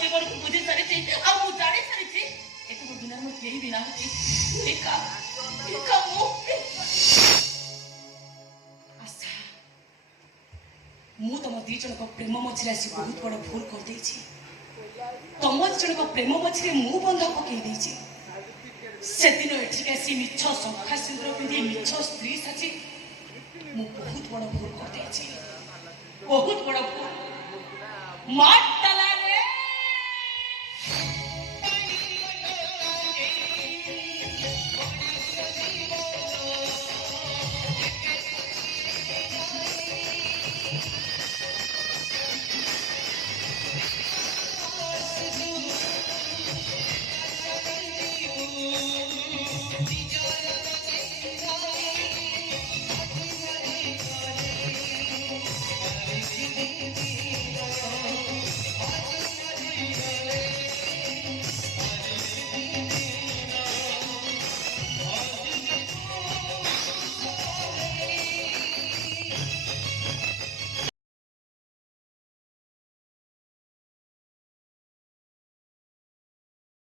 जीवन को बुझी सारी आ जानी सारी एत बिना मोर कहीं भी ना एका एका मु आशा मु तुम दी जन प्रेम मझे आसी बहुत बड़ भूल कर देछि तुम जन प्रेम मझे मु बंधा पकई से दिन एठिक आसी मिछ शंखा सिंदूर पिंधि मिछ स्त्री साची मु बहुत बड़ भूल कर देछि बहुत बड़ भूल माता